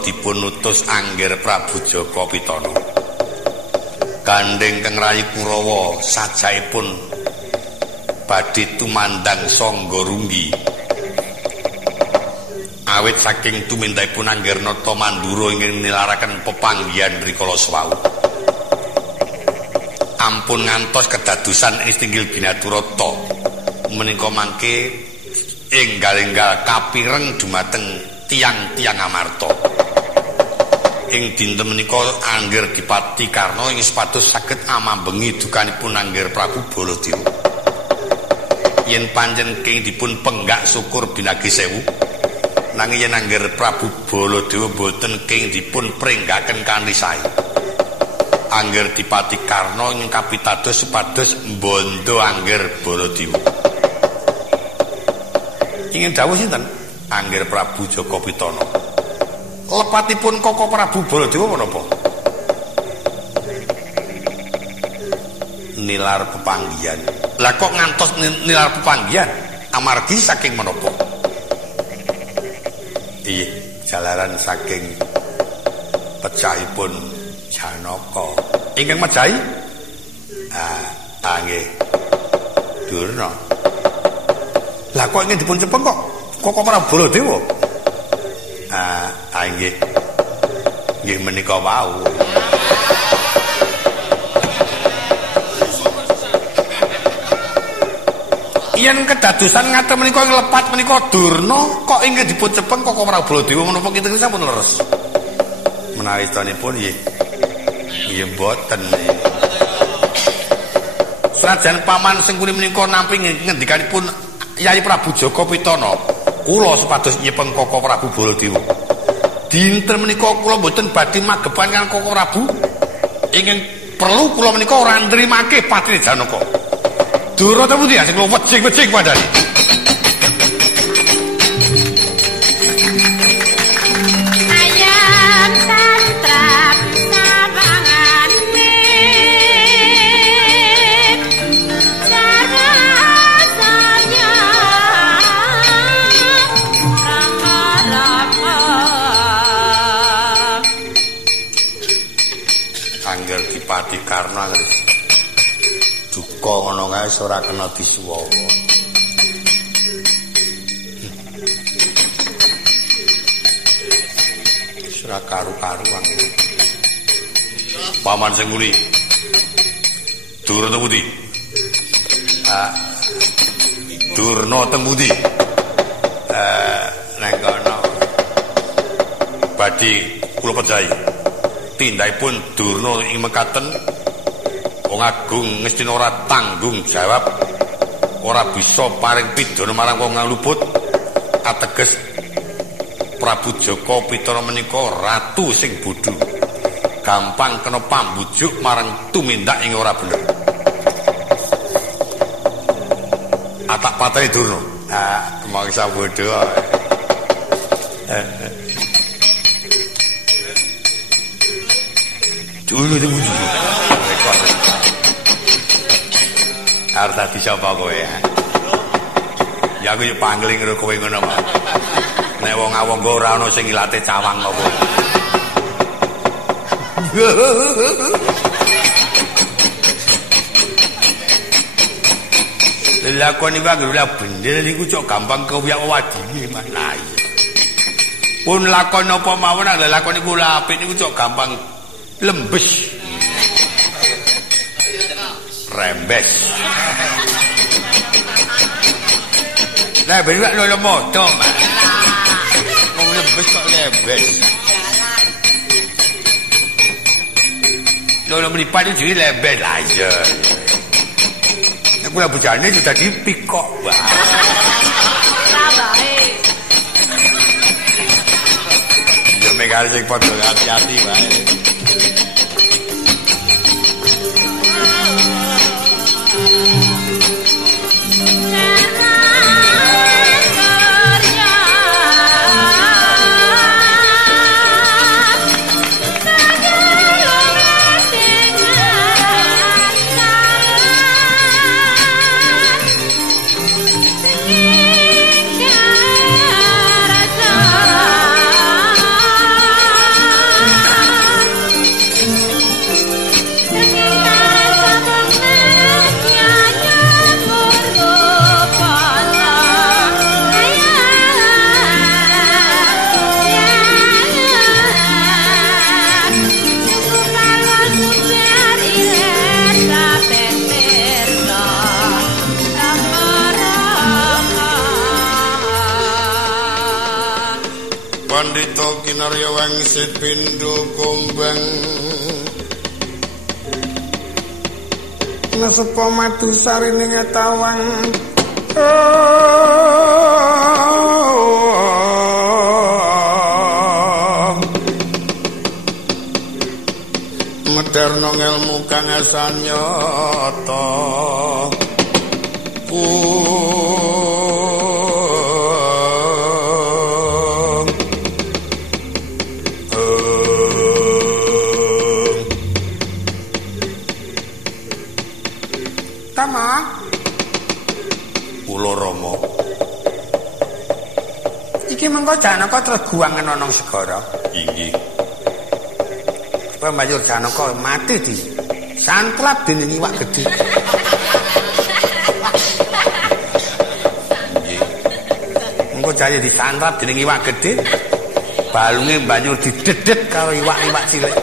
dipun utus Angger Prabu Jaka Pitana gandeng Kang Rayi Kurawa sajaipun badhe tumandang Sangga Runggi awit saking tumindakipun Angger Nata Mandura ingin nilaraken pepanggihan rikala swau ampun ngantos kedadosan Istinggil Binaturata menika mangke enggal-enggal kapireng dumateng tiang-tiang Amarta ing dinten menika Angger Dipati Karna ing supados saged amambengi dukanipun Angger Prabu Baladewa yen pancen kenging dipun penggak syukur binagi sewu nanging yen Angger Prabu Baladewa boten kenging dipun pringgaken kanthi sae Angger Dipati Karna ing kapitados supados mbondo Angger Baladewa ingin dawuh sinten Angger Prabu Jaka Pitana lepatipun Koko Prabu Baladewa menapa nilar pepanggihan lah kok ngantos nilar pepanggihan amargi saking menapa iya jalaran saking pecahipun Janaka ingkang mejahi nggih Durna lah kok ingin dipun cepeng kok Koko Prabu Baladewa nggih menika wau yen kedadosan ngaten menika lepat menika Durna kok inggih dipun cepeng Koko Prabu Baladewa menapa kinten sampun leres menawi stanipun nggih mboten senajan paman sing kuni menika nampi ngendikanipun Yayi Prabu Jaka Pitana kula supados nyepeng Koko Prabu Baladewa dinten menika kula mboten badhe magepan kan Koko Prabu ingin perlu kula menika ora nrimake Patri Janaka Durna ta pundi sing kula wejing-wejing padane Dipati Karna duka ngono kae ora kena disuwawa ora karu-karuan paman sing muni Durna Temudi Durna Temudi nek kono badhe kula pejahi tindakipun Durna ing mekaten wong agung mesti ora tanggung jawab ora bisa paring pidana marang wong luput ateges Prabu Jaka Pitana menika ratu sing bodho gampang kena pambujuk marang tumindak ing ora bener atak patahe Durna mangsa bodho dulu itu arep dadi sapa kowe ya aku yo pangling karo kowe ngono Pak nek wong awangga ora ana sing ilate cawang apa lelakon iki anggere lha bener niku cok gampang kewiyak wadine Mas lah iya pun lakon apa mawon lakon niku lha apik niku cok gampang lembes rembes lah bener lho moto wong lembes kok lembes lho mripat iki lembes lah iya nek kula bujane sudah dipikok Mbak sabae yo megal sing padha hati-hati wae Pandita kinarya wangsit pindho kumbang Nasepa madu sarining tawang Medarno ngelmu kang asanyata Tama Kula Rama iki mengko Janaka terus guangen ana segara inggih Pembayur Janaka mati di santrap dening iwak gedhe Engko jare disantrap dening iwak gedhe balunge banjur didedet karo iwak-iwak cilik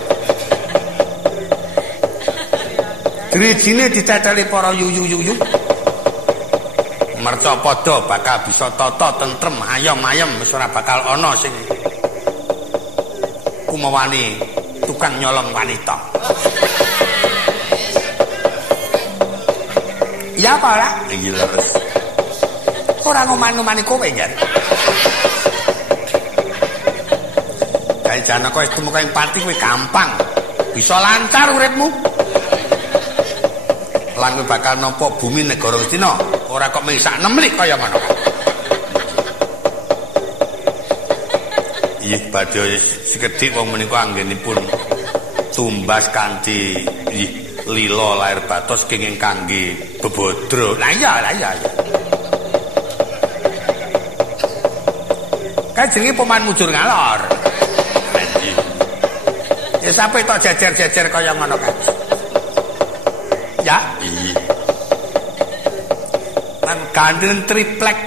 Drijine diteteli para yuyu-yuyu. Merca padha bakal bisa tata tentrem ayem-ayem wis ora bakal ana sing kumawani tukang nyolong wanita. Ya apa ora? Iki leres. Ora ngoman-omani kowe jan. Kae Janaka wis temu ing pati kowe gampang. Bisa lancar uripmu. Lan bakal nampa bumi negara Ngastina, ora kok misak nemlik kaya ngono. Inggih badhe sekedhik wong menika anggenipun tumbas kanthi lila lair batos kenging kangge bebodro. Lah iya. Kae jenenge peman mujur ngalor. Ya sampe tok jejer-jejer kaya ngono kae. Ya, iya. Kan gandeng triplek.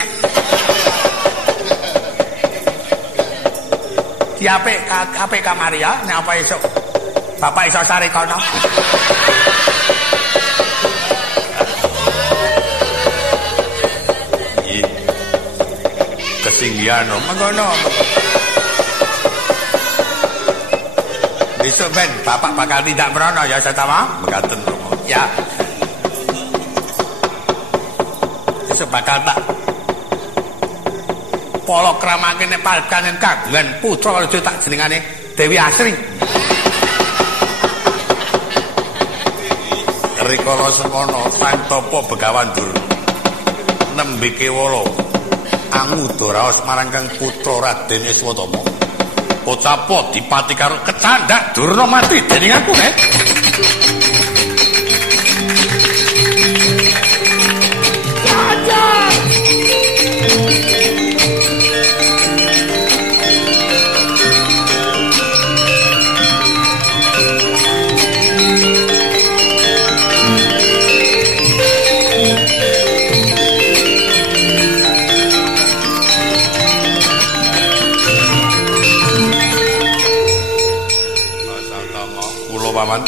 Diapik kamari ya, nek apa esuk. Bapak iso sare kono. Iya. Kesinggihan Mengkono. Besok ben bapak bakal tindak merono ya Setama. mekaten Rama. Ya. Besok bakal tak polo kramake nek palkanen kagungan putra raja tak jenengane Dewi Asri. Rikala semono sang tapa Begawan Dur nembe kewala angudha raos marang kang putra Raden Iswatama. Pocapo dipati karo kecandak Durna mati dening aku nek. Paman,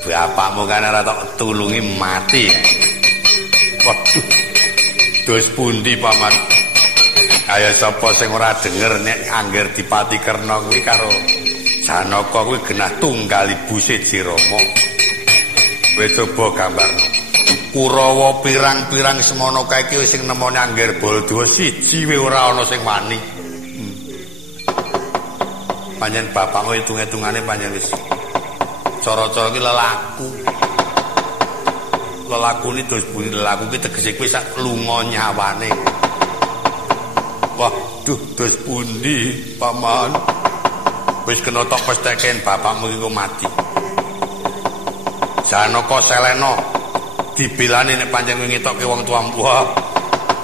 bapakmu kan ora tok tulungi mati. Waduh, dos pundi paman? Ayo sapa sing ora denger nek angger Dipati Kerna kuwi karo Janaka kuwi genah tunggal ibu siji Rama. Kowe coba gambarno. Kurawa pirang-pirang semono kae iki sing nemoni angger Baladewa siji wae ora ana sing wani. Panjen bapakmu hitung-hitungane panjen wis cara-cara iki lelaku. Lelaku ni dos buni lelaku ki tegese kuwi sak lunga nyawane. Wah, duh dos pundi, Paman? Wis kena tok pesteken bapakmu iku mati. Janaka Selena dibelani nek panjen ngetokke wong tuamu. Wah,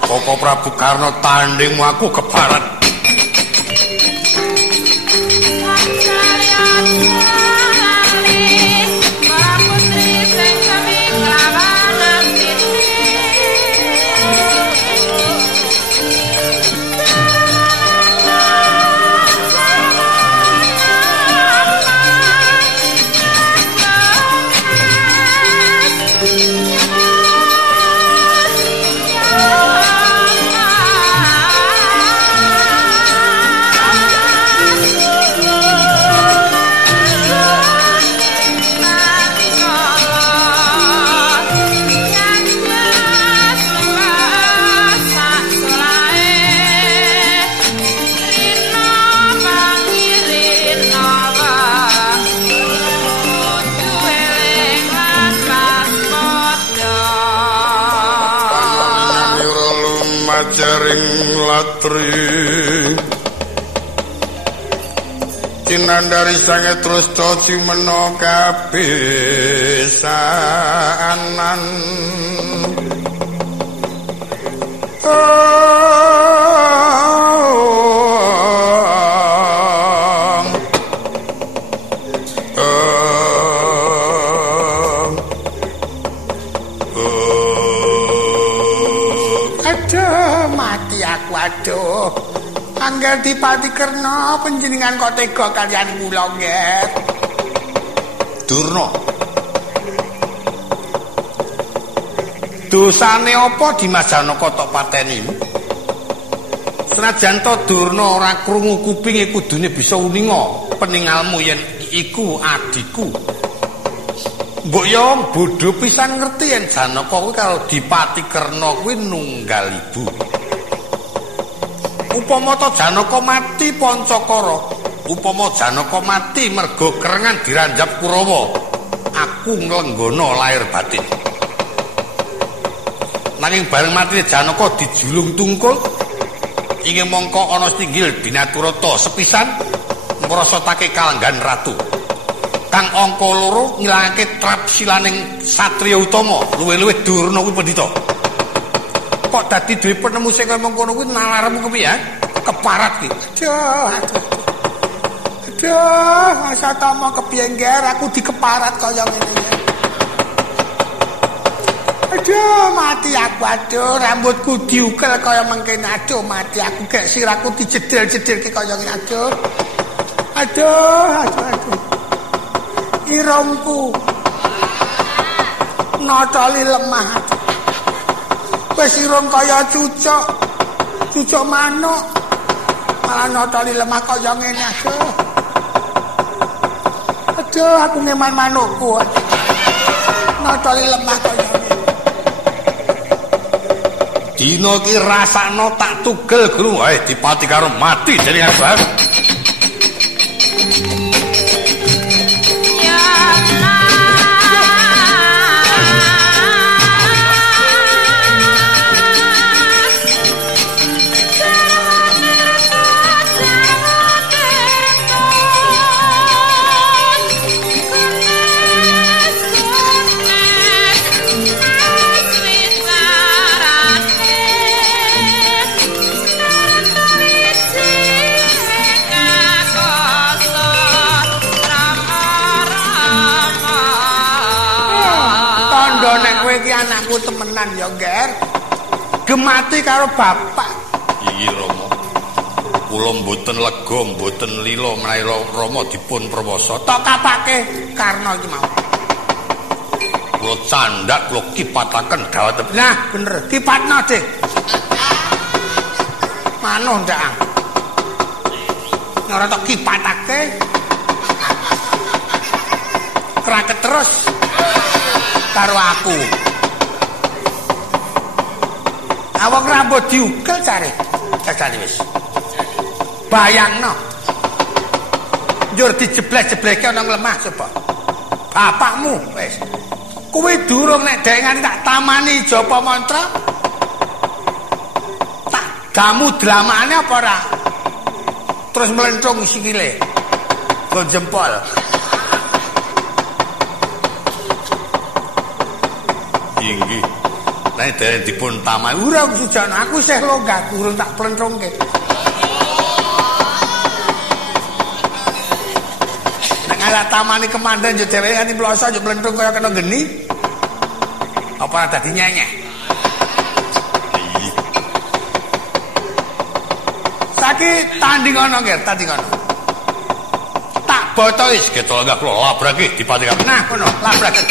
Koko Prabu Karna tandingmu aku kebarat. majaring latri cinandari sange terus toci meno kabisanan Aduh, angger Dipati Kerna panjenengan kok tega kaliyan kula nggih. Durna. Dosane apa Dimas Janaka tok pateni? Senajan to Durna ora krungu kupinge kudune bisa uninga peningalmu yen iku adikku. Mbok yo bodho pisan ngerti yen Janaka kuwi karo Dipati Kerna kuwi nunggal ibu. Upama to Janaka mati Pancakara, upama Janaka mati merga kerengan diranjap Kurawa, aku nglenggana lahir batin. Nanging bareng mati Janaka dijulung tungkul, inggih mongko ana Stinggil Binaturata sepisan ngrasakake kalanggan ratu. Kang angka loro ngilangake trap silaning satriya utama, luwih-luwih Durna kuwi pendhita. Kok dadi duwe penemu sing kaya mengkono kuwi nalarmu kepiye? Keparat ki. Aduh, asa tama kepiye ngger aku dikeparat kaya ngene iki. Aduh, mati aku. Aduh, rambutku diukel kaya mengkene. Aduh, mati aku gek sirahku dijedel-jedelke kaya ngene. Aduh. Irungku notoli lemah. Wis irung kaya cucuk manuk. Malah notoli lemah kaya ngene. Aduh, aku ngeman manukku. Notoli lemah kaya ngene. Dina iki rasakno tak tugel guru wae Dipati karo mati jenengan Bang. Anakku temenan ya, Ger. Gemati karo bapak. Iya, Rama. Kula mboten lega, mboten lila menawi Rama dipun perwasa. Tok kapake Karna iki mau. Kula candhak kula kipataken gawat. Nah, bener. Kipatno, Dik. Manuh ndak. Ora tok kipatake. Kraket terus karo aku. Awak rambut diukel cari. Jajane wis. Bayangno. Njur dijeblek-jebleke ana lemah coba. Bapakmu wis. Kuwi durung nek dengan tak tamani japa mantra. Tak gamu dlamane apa ora? Terus melentung sikile. Go jempol. Inggih. Nek dereng dipun tamani ora sujan aku isih longgah durung tak plentrongke. Nek ala tamani kemandan yo dheweke nganti mloso yo plentrong kaya kena geni. Apa ora dadi nyenyeh? Saiki tanding ana nggih, tanding ana. Tak boto wis ketol enggak kula labrake Dipati Kerna. Nah, ngono, labrake.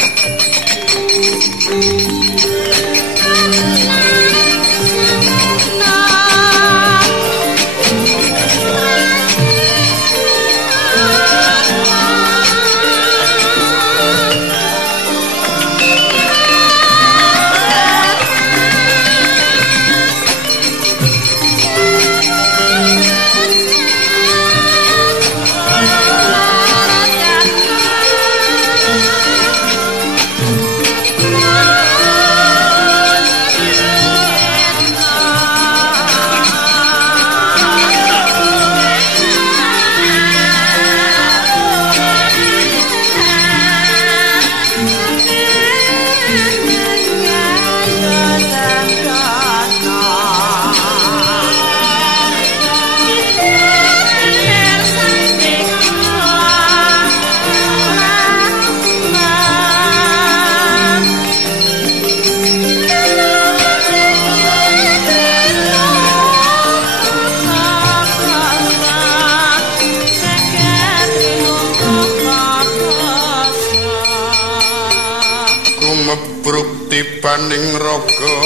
kumebruk tibaning raga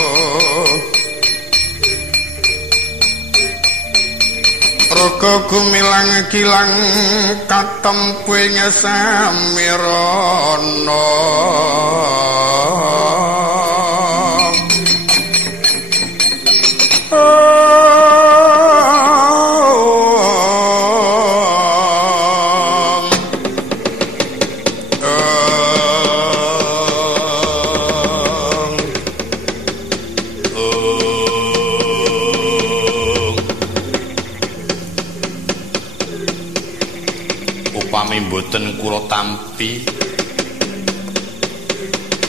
raga gumilang kilang katempuing samirana Mboten kula tampi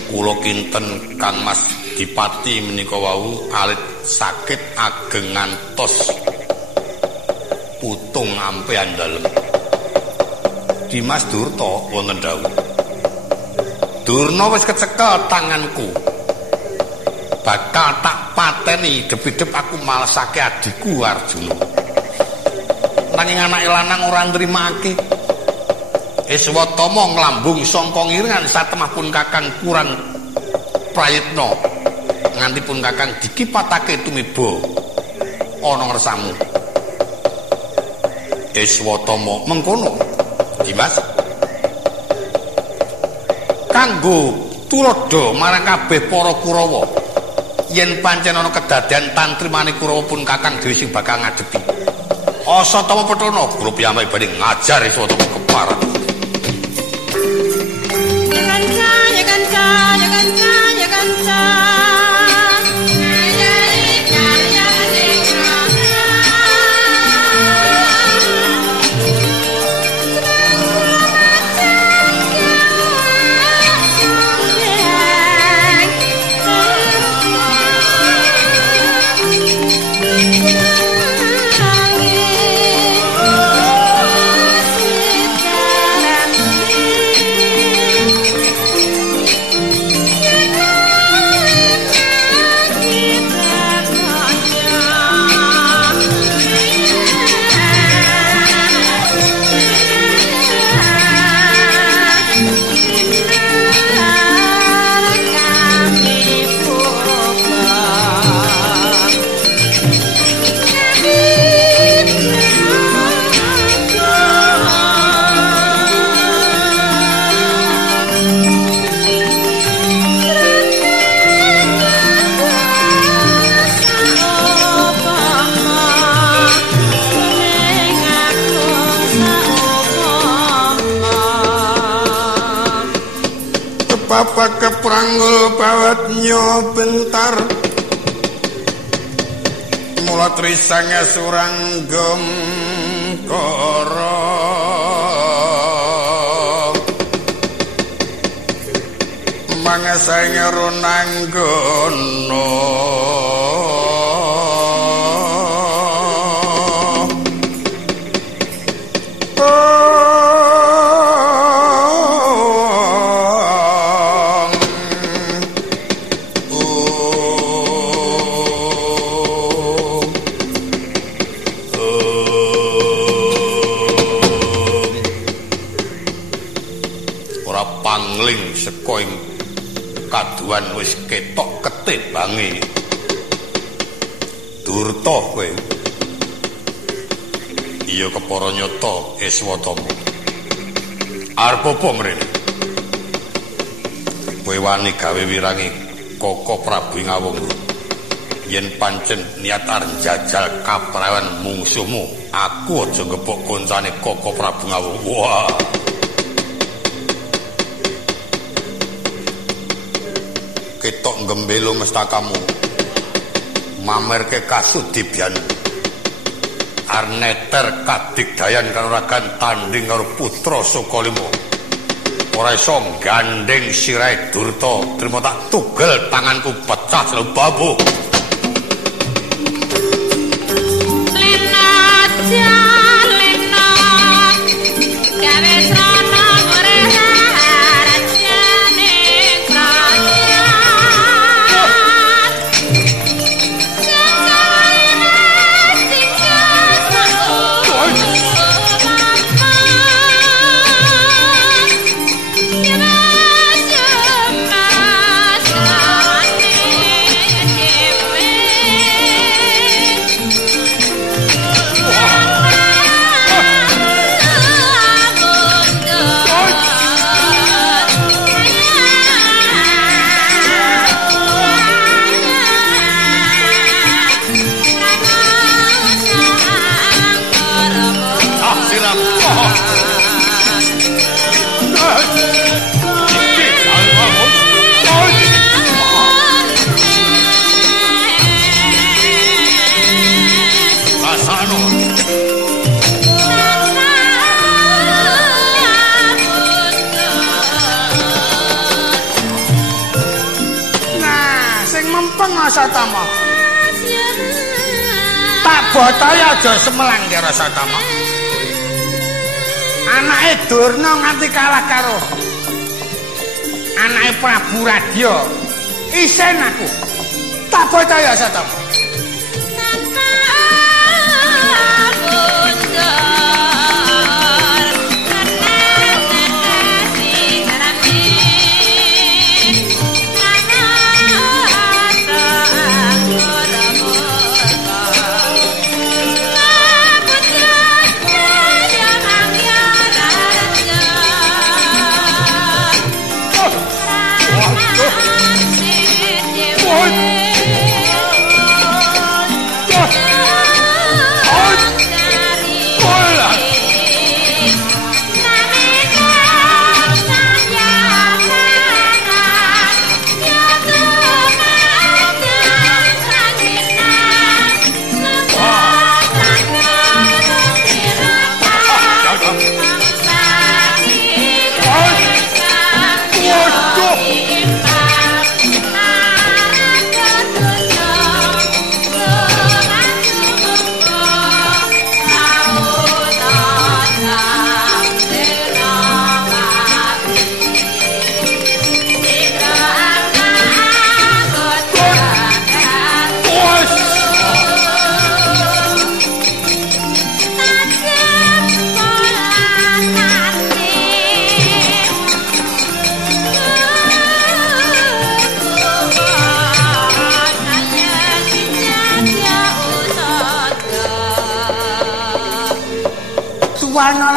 kula kinten Kang Mas Dipati menika wau alit sakit ageng ngantos putung ampean dalem Dimas Durta wonten dawuh Durna wis kecekel tanganku bakal tak pateni dep-dep aku malesake adikku Arjuna nanging anake lanang ora nrimake Iswatama nglambung sangka ngiringan satemah pun Kakang kurang prayitna nganti pun Kakang dikipatake tumiba ana ngersamu. Iswatama mengkono, Dimas. Kanggo tulodo marang kabeh para Kurawa yen pancen ana kedadian tantrimane Kurawa pun Kakang dhewe sing bakal ngadepi. Asatama Petana guru piyambak badhe ngajar Iswatama keparat. Papa kepranggul bawatnya bentar mula trisangnya surang gengkara mangasanya runanggono kaduan wis ketok ketibange Durta kowe iya kepara nyata Iswatama arep apa mrene kowe wani gawe wirangi Koko Prabu Ngawung yen pancen niat arep jajal kaprawan mungsuhmu aku aja nggebok koncane Koko Prabu Ngawung wah ketok gembelo mestakamu mamerke kasudibian arneter kadigdayan karo ragan tanding karo putra Sukalima ora iso gandeng sirahe Durta trimo tak tugel tanganku pecah lho babu lempeng Asatama. Tak botaya aja semelang ya Asatama. Anake Durna nganti kalah karo anake Prabu Radya. Isen aku. Tak botaya Asatama.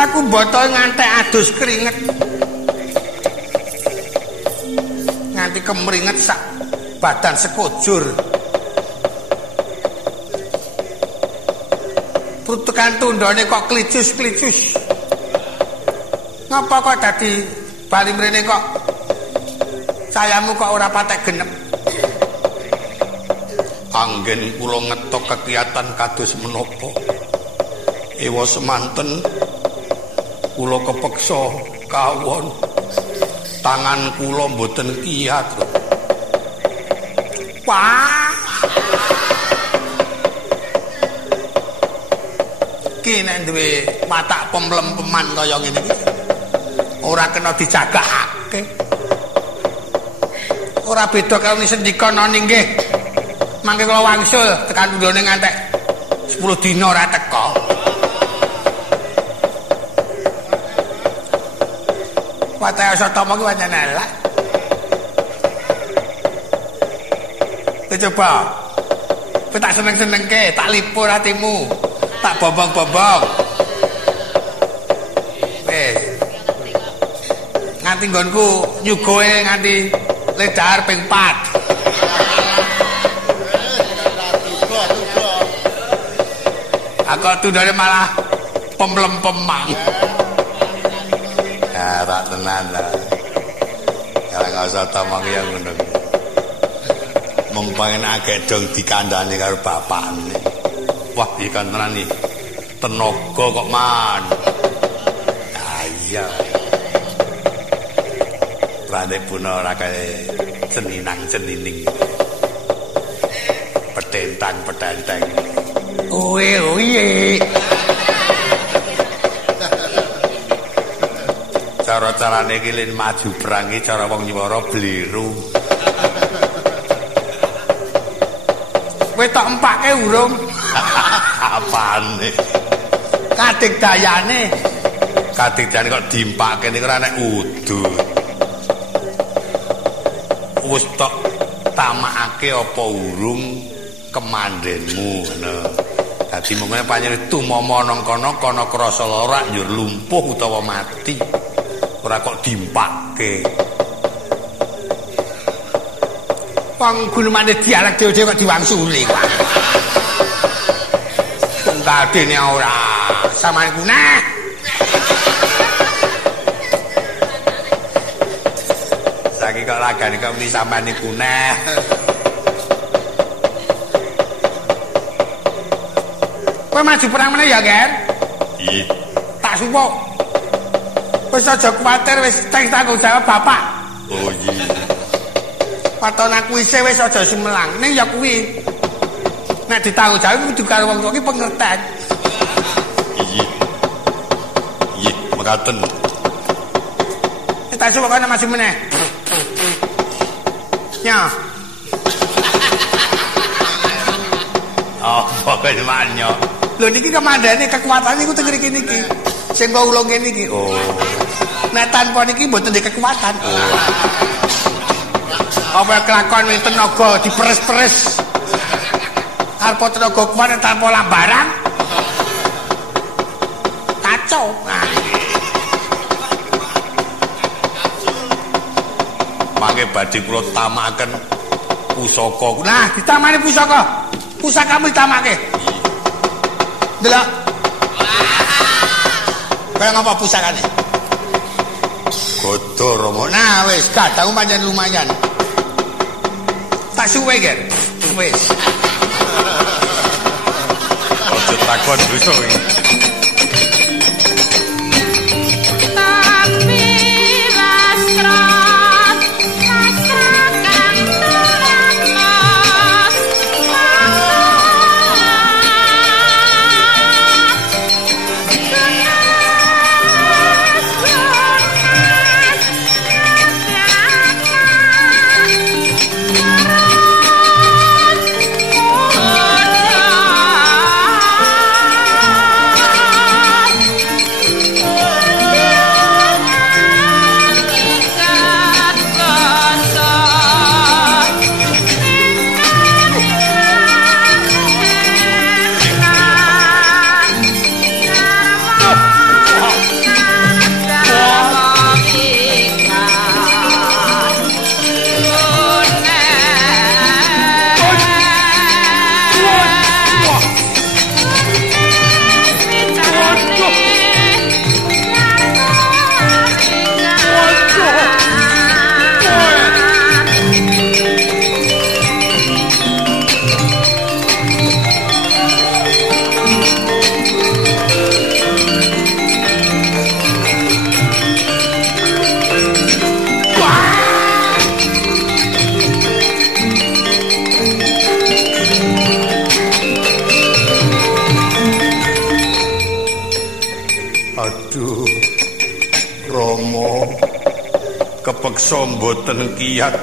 Aku botol ngantek adus keringet nganti kemeringet sak badan sekujur putekan tundone kok klicus-klicus ngapa kok dadi bali mrene kok sayamu kok ora patek genep anggen kula ngetok kegiatan kados menapa ewa semanten kula kepeksa kawon tangan kula mboten kiyat wah ki nek duwe matak pemlempeman kaya ngene iki ora kena dijagakake ora beda karo sendikana nggih mangke kula wangsul tekan ndone ngantek 10 dina ora teka Wataya Asatama ki pancen elek. Coba. Kowe tak seneng-senengke, tak lipur atimu. Tak bombong-bombong. Wis. Nganti nggonku nyugoe nganti ledar ping 4. Aku tundane malah pemlempemang. Ya tak tenan lah. Kalau nggak usah tamang yang ngono. Mengpengen agak dong dikandani karo bapakne. Wah, ikan tenan nih. Tenaga kok man. Iya. Rane pun ora kaya ceninang-cenining. Petentang-petenteng. Oye. Cara-carane iki lin maju perang iki cara wong Nyiwara bliru. Kowe tok empake urung. Apane? Kadigdayane. Kadigdayane kok diempake niku ora nek udut. Wis tok tamakake apa urung kemandenmu ngono. Dadi mengene panjenengan tumama nang kono krasa lara njur lumpuh utawa mati. Ora kok diempake. Wong gulumane dialek dhewe kok diwangsuli kok. Tunggal dene ora samane kunah. Saiki kok lagane kok muni samane kunah. Kowe maju perang meneh ya, Ger? Iya. Tak supuk. Wis aja kuwatir wis tanggung jawab bapak. Oh iya. Watone kuwi wis aja simelang. Ning ya kuwi. Nek ditanggung jawab kudu karo wong tuwa iki pengertian. Iya, mekaten. Tak coba kana masih meneh. Ya. Oh, pokoke manyo. Lho niki kemandane kekuatan niku teng mriki niki. Sing kula ngene iki. Oh. Nek tanpa niki mboten ndek kekuatan. Apa kelakon wis tenaga diperes-peres. Arep tenaga kuwi tanpa lambaran. Kacau. Nah. Mangke badhe kula tamakaken pusaka. Nah, ditamani pusaka. Pusakamu ditamake. Delok. Kaya ngapa pusakane? Godho Rama. Nah, wis gadangmu pancen lumayan. Tak suwe, Ger. Wis. Aja takon dosa iki. Aduh, Rama kepeksa mboten kiyat.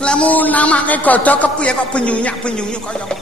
Lamun namake godhog kepiye kok benyunyak-benyunyuk kaya ngono.